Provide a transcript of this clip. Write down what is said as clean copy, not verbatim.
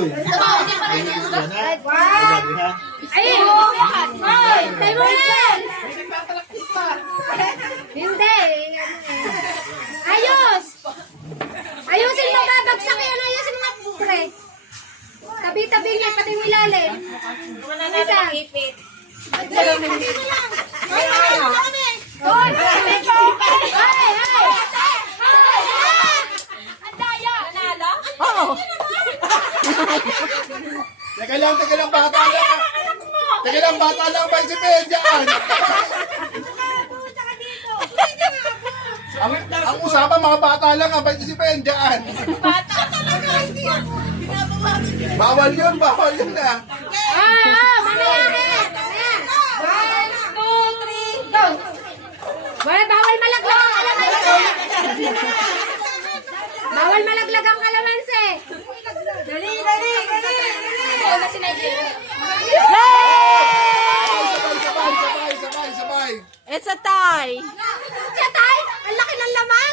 Uy. Ay! Tayo mo lang! Hindi. Ayos! Ayusin mo babagsak yan. Ayusin mo pre. Tabi-tabi niya, pati yung ilalim. Isa. Hoy! Ay! Oo. Teka lang, bata lang. Teka lang, bata lang, Vice dyan. Ang usapan, mga bata lang, ang Vice dyan. Bawal yun na. Manayari! 1, 2, 3, go! Bawal malaglag ang kalamansi! Bawal malaglag ang kalamansi! Dali! Oo na sinagin. Sabay. It's a tie. Siya tayo! Ang laki ng laman!